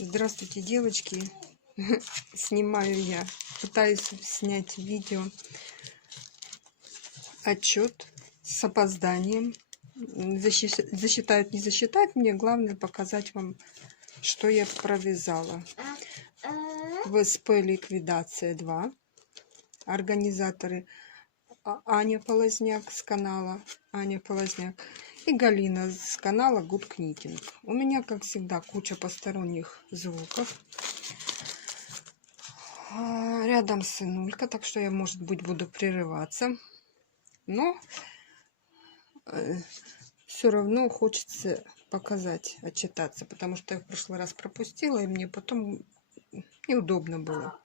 Здравствуйте, девочки. Снимаю я. Пытаюсь снять видео. Отчет с опозданием. Засчитают, не засчитают. Мне главное показать вам, что я провязала. ВСП «Ликвидация 2». Организаторы Аня Полозняк с канала Аня Полозняк и Галина с канала Good Knitting. У меня, как всегда, куча посторонних звуков. Рядом сынулька, так что я, может быть, буду прерываться. Но все равно хочется показать, отчитаться, потому что я в прошлый раз пропустила, и мне потом неудобно было.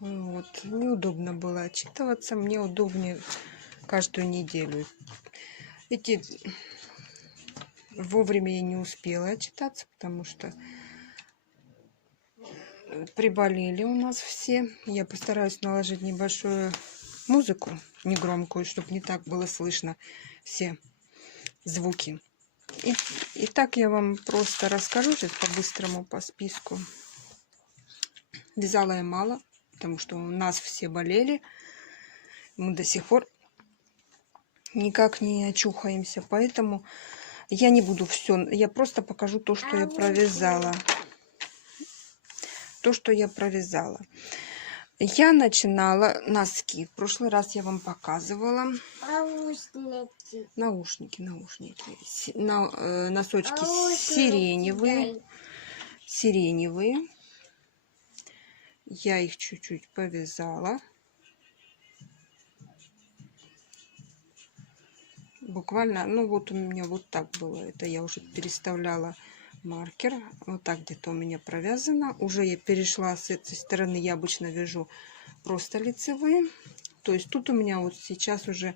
Вот, неудобно было отчитываться, мне удобнее каждую неделю. Вовремя я не успела отчитаться, потому что приболели у нас все. Я постараюсь наложить небольшую музыку, негромкую, чтобы не так было слышно все звуки. И так я вам просто расскажу сейчас по-быстрому, по списку. Вязала я мало, потому что у нас все болели. Мы до сих пор никак не очухаемся, поэтому я не буду все. Я просто покажу то, что я провязала. Я начинала носки. В прошлый раз я вам показывала. Наушники. Носочки сиреневые. Я их чуть-чуть повязала. Буквально, ну вот у меня вот так было. Это я уже переставляла маркер. Вот так где-то у меня провязано. Уже я перешла с этой стороны. Я обычно вяжу просто лицевые. То есть тут у меня вот сейчас уже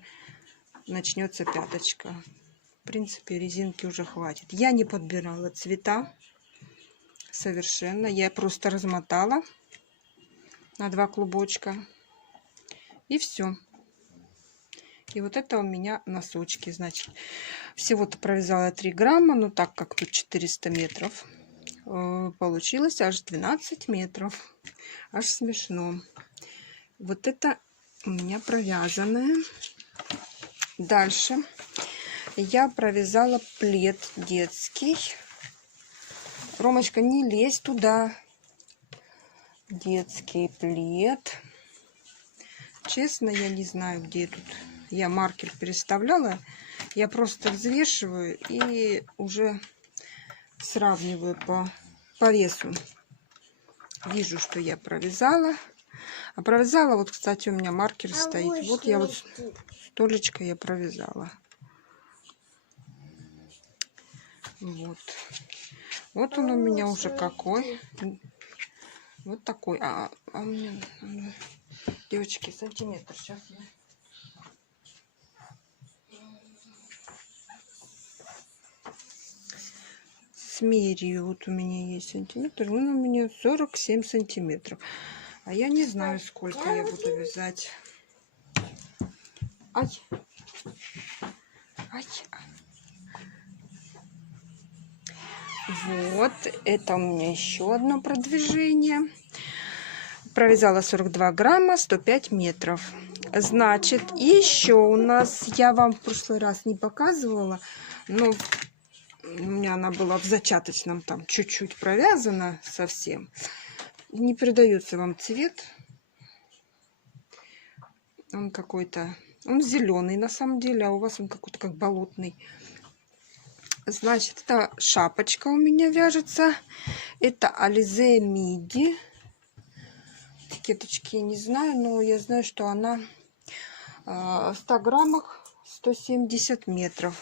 начнется пяточка. В принципе, резинки уже хватит. Я не подбирала цвета совершенно. Я просто размотала на 2 клубочка. И все. И вот это у меня носочки. Значит, всего-то провязала 3 грамма. Но так как тут 400 метров, получилось аж 12 метров. Аж смешно. Вот это у меня провязанное. Дальше я провязала плед детский. Ромочка, не лезь туда. Детский плед. Честно, я не знаю, где тут. Я маркер переставляла. Я просто взвешиваю и уже сравниваю по весу. Вижу, что я провязала. А провязала, вот, кстати, у меня маркер стоит. Вот я вот столечко я провязала. Вот он у меня уже какой. Вот такой. А у меня, девочки, сантиметр. Сейчас я... смерю. Вот у меня есть сантиметр. Он у меня 47 сантиметров. А я не знаю, сколько я буду вязать. Ай. Вот, это у меня еще одно продвижение. Провязала 42 грамма, 105 метров. Значит, еще у нас, я вам в прошлый раз не показывала, но у меня она была в зачаточном, там чуть-чуть провязана совсем. Не передается вам цвет. Он какой-то, он зеленый на самом деле, а у вас он какой-то как болотный. Значит, это шапочка у меня вяжется. Это Alize Midi. Этикеточки я не знаю, но я знаю, что она в 100 граммах 170 метров.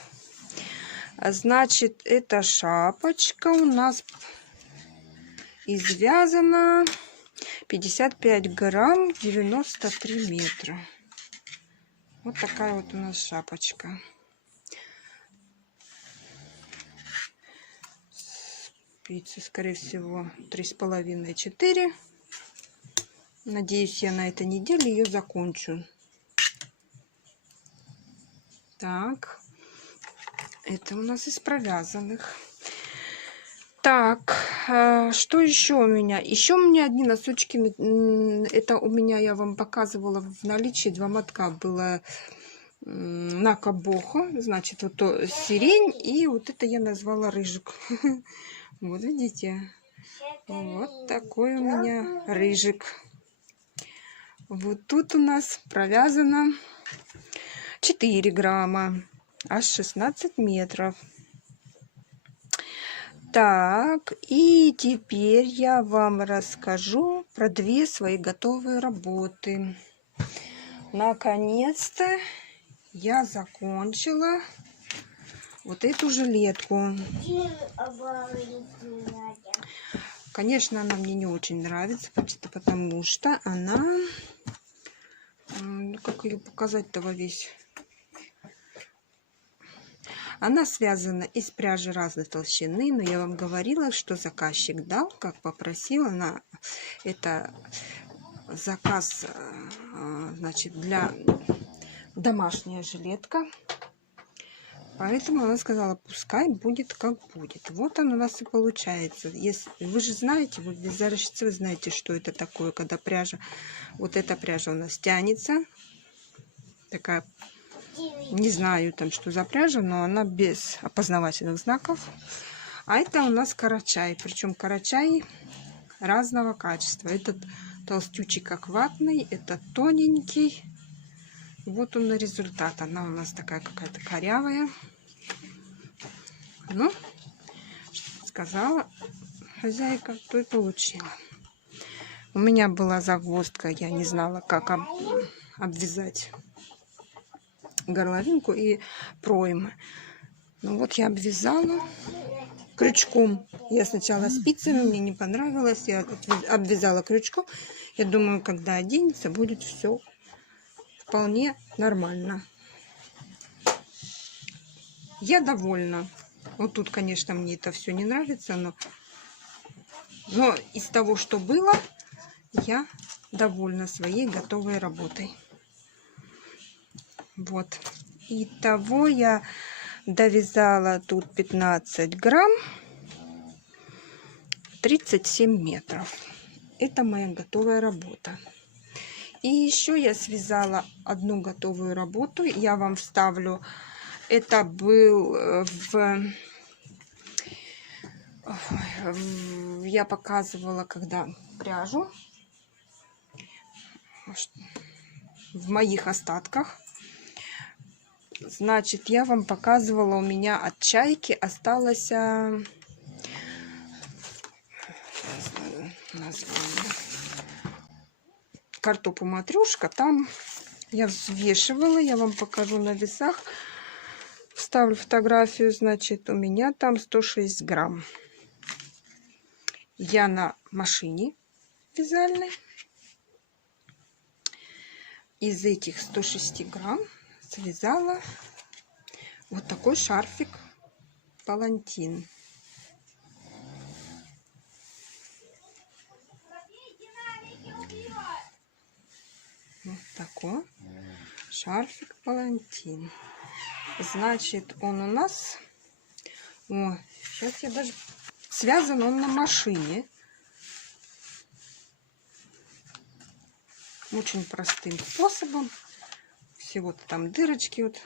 Значит, эта шапочка у нас извязана 55 грамм 93 метра. Вот такая вот у нас шапочка. Спицы, скорее всего, 3,5-4. Надеюсь, я на этой неделе ее закончу. Так, это у нас из провязанных. Так, что еще у меня? Еще у меня одни носочки. Это у меня, я вам показывала в наличии, 2 мотка было на кабохо. Значит, вот то сирень, и вот это я назвала рыжик. Вот видите? Вот такой у меня рыжик. Вот тут у нас провязано 4 грамма, аж 16 метров. Так, и теперь я вам расскажу про 2 свои готовые работы. Наконец-то я закончила вот эту жилетку. Конечно, она мне не очень нравится, потому что она... Ну, как ее показать-то во весь? Она связана из пряжи разной толщины, но я вам говорила, что заказчик дал, как попросила. Это заказ, значит, для домашняя жилетка. Поэтому она сказала, пускай будет как будет. Вот она у нас и получается. Вы же знаете, вы вязальщицы, вы знаете, что это такое, когда пряжа, вот эта пряжа у нас тянется. Такая, не знаю там, что за пряжа, но она без опознавательных знаков. А это у нас карачай. Причем карачай разного качества. Этот толстючий, как ватный, это тоненький. Вот он результат. Она у нас такая какая-то корявая. Ну, сказала хозяйка, то и получила. У меня была загвоздка, я не знала, как обвязать горловинку и проймы. Ну вот я обвязала крючком. Я сначала спицами, мне не понравилось, я обвязала крючком. Я думаю, когда оденется, будет все вполне нормально. Я довольна. Вот тут, конечно, мне это все не нравится, но из того, что было, я довольна своей готовой работой. Вот. Итого я довязала тут 15 грамм, 37 метров. Это моя готовая работа. И еще я связала одну готовую работу. Я вам вставлю. Это был я показывала, когда пряжу в моих остатках. Значит, я вам показывала, у меня от чайки осталось картопу матрюшка. Там я взвешивала, я вам покажу на весах. Вставлю фотографию. Значит, у меня там 106 грамм. Я на машине вязальной. Из этих 106 грамм связала вот такой шарфик палантин. Вот такой шарфик палантин. Значит, он у нас... О, сейчас я даже... Связан он на машине. Очень простым способом. Всего-то там дырочки вот